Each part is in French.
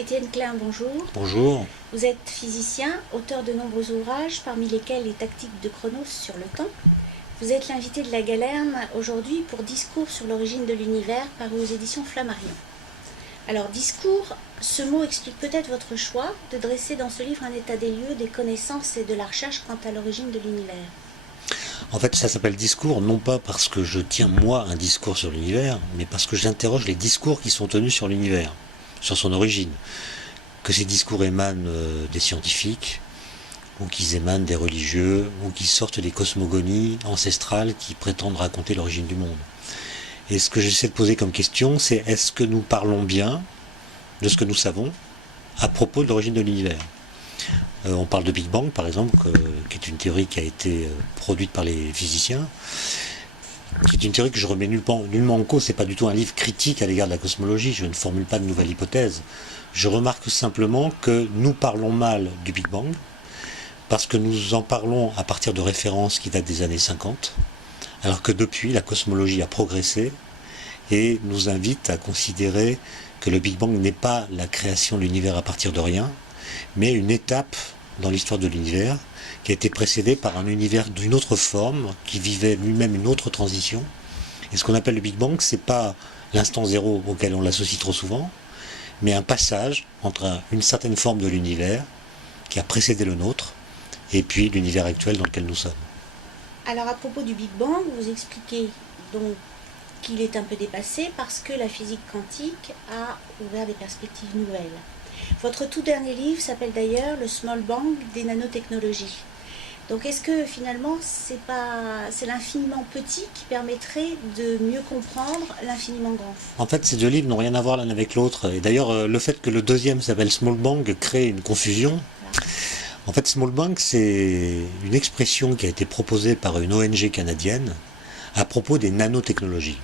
Étienne Klein, bonjour. Bonjour. Vous êtes physicien, auteur de nombreux ouvrages, parmi lesquels les tactiques de Chronos sur le temps. Vous êtes l'invité de la Galerne aujourd'hui pour Discours sur l'origine de l'univers, paru aux éditions Flammarion. Alors, discours, ce mot explique peut-être votre choix de dresser dans ce livre un état des lieux, des connaissances et de la recherche quant à l'origine de l'univers. En fait, ça s'appelle discours, non pas parce que je tiens moi un discours sur l'univers, mais parce que j'interroge les discours qui sont tenus sur l'univers, sur son origine. Que ces discours émanent des scientifiques, ou qu'ils émanent des religieux, ou qu'ils sortent des cosmogonies ancestrales qui prétendent raconter l'origine du monde. Et ce que j'essaie de poser comme question, c'est est-ce que nous parlons bien de ce que nous savons à propos de l'origine de l'univers ? On parle de Big Bang, par exemple, qui est une théorie qui a été produite par les physiciens, qui est une théorie que je remets nullement en cause. C'est pas du tout un livre critique à l'égard de la cosmologie. Je ne formule pas de nouvelles hypothèses. Je remarque simplement que nous parlons mal du Big Bang, parce que nous en parlons à partir de références qui datent des années 50, alors que depuis, la cosmologie a progressé et nous invite à considérer que le Big Bang n'est pas la création de l'univers à partir de rien, mais une étape dans l'histoire de l'univers qui a été précédée par un univers d'une autre forme, qui vivait lui-même une autre transition. Et ce qu'on appelle le Big Bang, c'est pas l'instant zéro auquel on l'associe trop souvent, mais un passage entre une certaine forme de l'univers qui a précédé le nôtre, et puis l'univers actuel dans lequel nous sommes. Alors à propos du Big Bang, vous expliquez donc qu'il est un peu dépassé parce que la physique quantique a ouvert des perspectives nouvelles. Votre tout dernier livre s'appelle d'ailleurs Le Small Bang des nanotechnologies. Donc est-ce que finalement c'est l'infiniment petit qui permettrait de mieux comprendre l'infiniment grand ? En fait, ces deux livres n'ont rien à voir l'un avec l'autre. Et d'ailleurs, le fait que le deuxième s'appelle Small Bang crée une confusion. Voilà. En fait, Small Bang, c'est une expression qui a été proposée par une ONG canadienne à propos des nanotechnologies,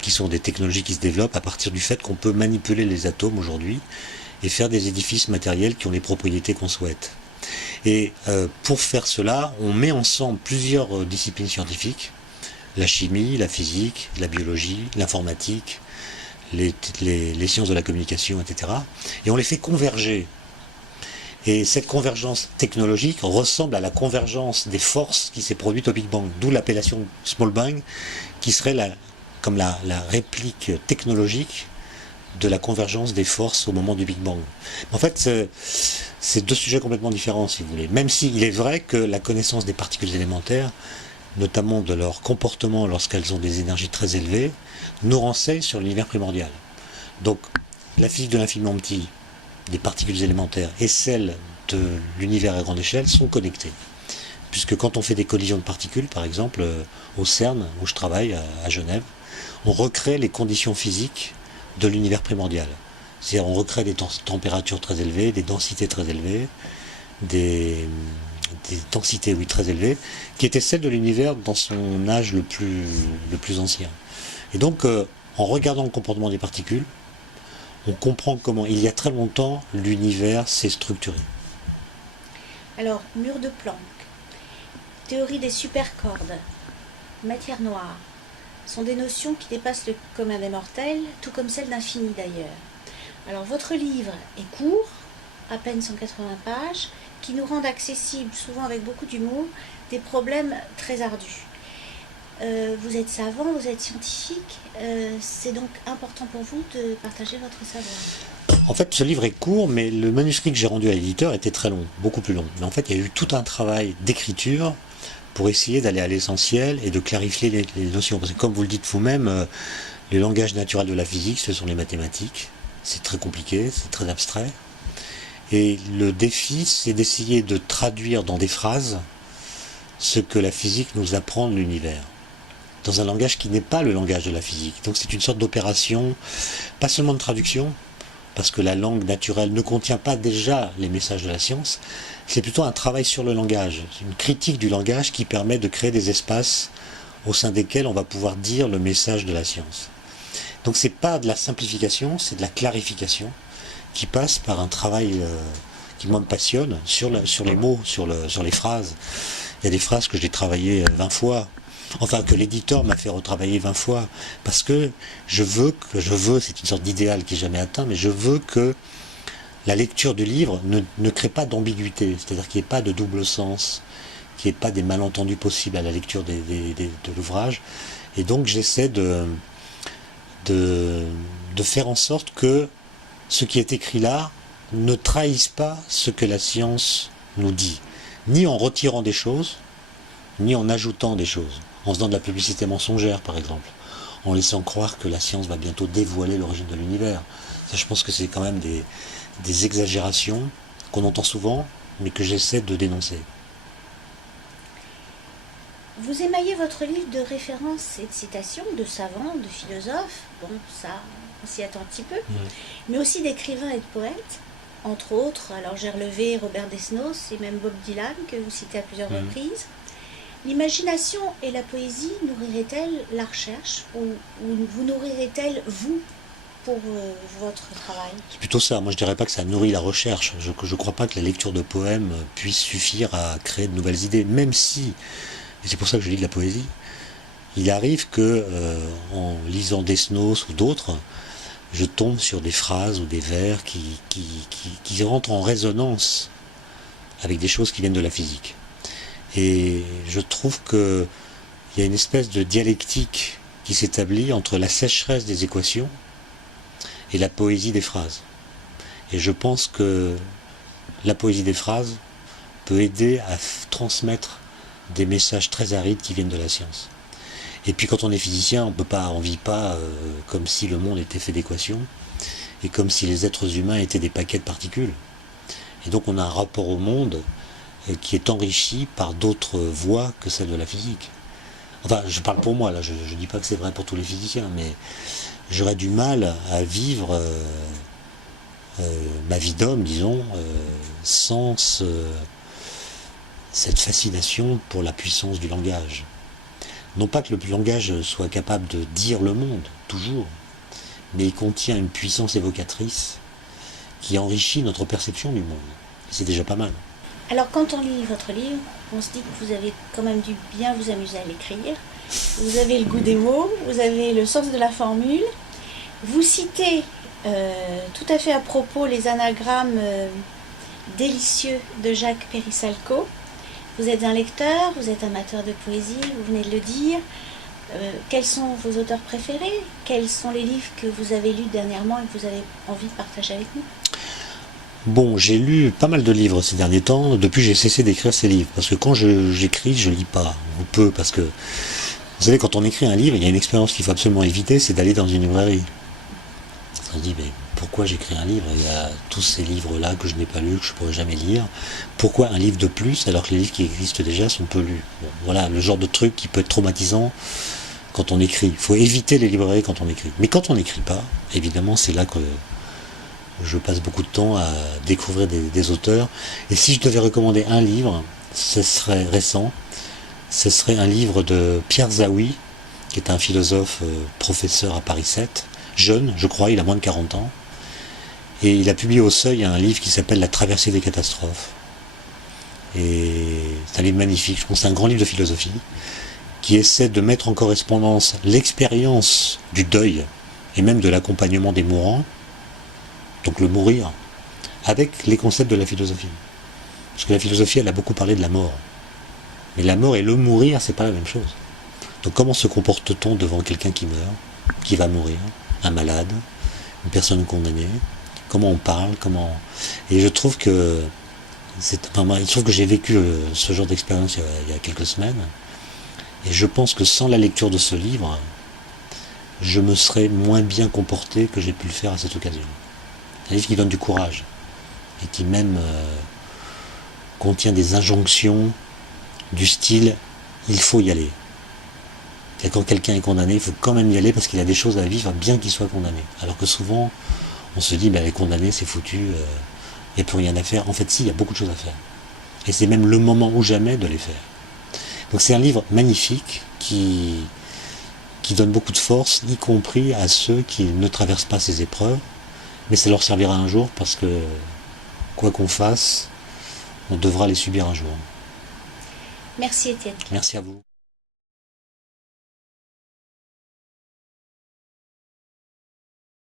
qui sont des technologies qui se développent à partir du fait qu'on peut manipuler les atomes aujourd'hui et faire des édifices matériels qui ont les propriétés qu'on souhaite. Et pour faire cela, on met ensemble plusieurs disciplines scientifiques, la chimie, la physique, la biologie, l'informatique, les sciences de la communication, etc. Et on les fait converger. Et cette convergence technologique ressemble à la convergence des forces qui s'est produite au Big Bang, d'où l'appellation Small Bang, qui serait comme la réplique technologique de la convergence des forces au moment du Big Bang. En fait, c'est deux sujets complètement différents, si vous voulez. Même s'il est vrai que la connaissance des particules élémentaires, notamment de leur comportement lorsqu'elles ont des énergies très élevées, nous renseigne sur l'univers primordial. Donc, la physique de l'infiniment petit, des particules élémentaires et celle de l'univers à grande échelle sont connectées. Puisque quand on fait des collisions de particules, par exemple, au CERN, où je travaille, à Genève, on recrée les conditions physiques de l'univers primordial. C'est-à-dire on recrée des températures très élevées, des densités très élevées, des densités très élevées, qui étaient celles de l'univers dans son âge le plus ancien. Et donc, en regardant le comportement des particules, on comprend comment, il y a très longtemps, l'univers s'est structuré. Alors, mur de Planck, théorie des supercordes, matière noire, sont des notions qui dépassent le commun des mortels, tout comme celle d'infini d'ailleurs. Alors, votre livre est court, à peine 180 pages, qui nous rendent accessibles, souvent avec beaucoup d'humour, des problèmes très ardus. Vous êtes savant, vous êtes scientifique, c'est donc important pour vous de partager votre savoir. En fait, ce livre est court, mais le manuscrit que j'ai rendu à l'éditeur était très long, beaucoup plus long. Mais en fait, il y a eu tout un travail d'écriture pour essayer d'aller à l'essentiel et de clarifier les notions. Parce que comme vous le dites vous-même, le langage naturel de la physique, ce sont les mathématiques. C'est très compliqué, c'est très abstrait. Et le défi, c'est d'essayer de traduire dans des phrases ce que la physique nous apprend de l'univers, dans un langage qui n'est pas le langage de la physique. Donc c'est une sorte d'opération, pas seulement de traduction, parce que la langue naturelle ne contient pas déjà les messages de la science, c'est plutôt un travail sur le langage, une critique du langage qui permet de créer des espaces au sein desquels on va pouvoir dire le message de la science. Donc c'est pas de la simplification, c'est de la clarification qui passe par un travail qui moi me passionne sur les mots, sur les phrases. Il y a des phrases que j'ai travaillées 20 fois, enfin que l'éditeur m'a fait retravailler 20 fois, parce que je veux, c'est une sorte d'idéal qui n'est jamais atteint, mais je veux que la lecture du livre ne crée pas d'ambiguïté, c'est-à-dire qu'il n'y ait pas de double sens, qu'il n'y ait pas des malentendus possibles à la lecture de l'ouvrage. Et donc j'essaie de faire en sorte que ce qui est écrit là ne trahisse pas ce que la science nous dit, ni en retirant des choses, ni en ajoutant des choses, en faisant de la publicité mensongère par exemple, en laissant croire que la science va bientôt dévoiler l'origine de l'univers. Ça, je pense que c'est quand même des exagérations qu'on entend souvent, mais que j'essaie de dénoncer. Vous émaillez votre livre de références et de citations de savants, de philosophes, bon, ça, on s'y attend un petit peu, mais aussi d'écrivains et de poètes, entre autres. Alors j'ai relevé Robert Desnos et même Bob Dylan, que vous citez à plusieurs reprises. L'imagination et la poésie nourriraient-elles la recherche, ou vous nourriraient-elles, vous, pour votre travail? C'est plutôt ça. Moi, je dirais pas que ça nourrit la recherche. Je crois pas que la lecture de poèmes puisse suffire à créer de nouvelles idées, même si, et c'est pour ça que je lis de la poésie, il arrive que, en lisant Desnos ou d'autres, je tombe sur des phrases ou des vers qui rentrent en résonance avec des choses qui viennent de la physique. Et je trouve qu'il y a une espèce de dialectique qui s'établit entre la sécheresse des équations et la poésie des phrases. Et je pense que la poésie des phrases peut aider à transmettre des messages très arides qui viennent de la science. Et puis quand on est physicien, on vit pas comme si le monde était fait d'équations et comme si les êtres humains étaient des paquets de particules. Et donc on a un rapport au monde qui est enrichi par d'autres voies que celles de la physique. Enfin, je parle pour moi, là, je dis pas que c'est vrai pour tous les physiciens, mais j'aurais du mal à vivre ma vie d'homme, disons, sans cette fascination pour la puissance du langage. Non pas que le langage soit capable de dire le monde, toujours, mais il contient une puissance évocatrice qui enrichit notre perception du monde. C'est déjà pas mal. Alors quand on lit votre livre, on se dit que vous avez quand même dû bien vous amuser à l'écrire. Vous avez le goût des mots, vous avez le sens de la formule. Vous citez tout à fait à propos les anagrammes délicieux de Jacques Périssalco. Vous êtes un lecteur, vous êtes amateur de poésie, vous venez de le dire. Quels sont vos auteurs préférés? Quels sont les livres que vous avez lus dernièrement et que vous avez envie de partager avec nous? Bon, j'ai lu pas mal de livres ces derniers temps, depuis j'ai cessé d'écrire ces livres, parce que quand j'écris, je lis pas, ou peu, parce que, vous savez, quand on écrit un livre, il y a une expérience qu'il faut absolument éviter, c'est d'aller dans une librairie. On se dit, mais pourquoi j'écris un livre? Il y a tous ces livres-là que je n'ai pas lus, que je ne pourrais jamais lire. Pourquoi un livre de plus, alors que les livres qui existent déjà sont peu lus? Bon, voilà, le genre de truc qui peut être traumatisant quand on écrit. Il faut éviter les librairies quand on écrit. Mais quand on n'écrit pas, évidemment, c'est là que je passe beaucoup de temps à découvrir des auteurs. Et si je devais recommander un livre, ce serait récent, ce serait un livre de Pierre Zaoui, qui est un philosophe professeur à Paris 7, jeune, je crois, il a moins de 40 ans. Et il a publié au Seuil un livre qui s'appelle La traversée des catastrophes. Et c'est un livre magnifique, je pense que c'est un grand livre de philosophie, qui essaie de mettre en correspondance l'expérience du deuil, et même de l'accompagnement des mourants, donc le mourir, avec les concepts de la philosophie. Parce que la philosophie, elle a beaucoup parlé de la mort. Mais la mort et le mourir, c'est pas la même chose. Donc comment se comporte-t-on devant quelqu'un qui meurt, qui va mourir, un malade, une personne condamnée? Comment on parle, comment... Et je trouve que il se trouve que j'ai vécu ce genre d'expérience il y a quelques semaines. Et je pense que sans la lecture de ce livre, je me serais moins bien comporté que j'ai pu le faire à cette occasion. Un livre qui donne du courage et qui même contient des injonctions du style il faut y aller. Et quand quelqu'un est condamné, il faut quand même y aller parce qu'il a des choses à vivre bien qu'il soit condamné. Alors que souvent, on se dit ben, les condamnés c'est foutu, il n'y a plus rien à faire. En fait si, il y a beaucoup de choses à faire. Et c'est même le moment ou jamais de les faire. Donc c'est un livre magnifique qui donne beaucoup de force, y compris à ceux qui ne traversent pas ces épreuves. Mais ça leur servira un jour parce que, quoi qu'on fasse, on devra les subir un jour. Merci Étienne. Merci à vous.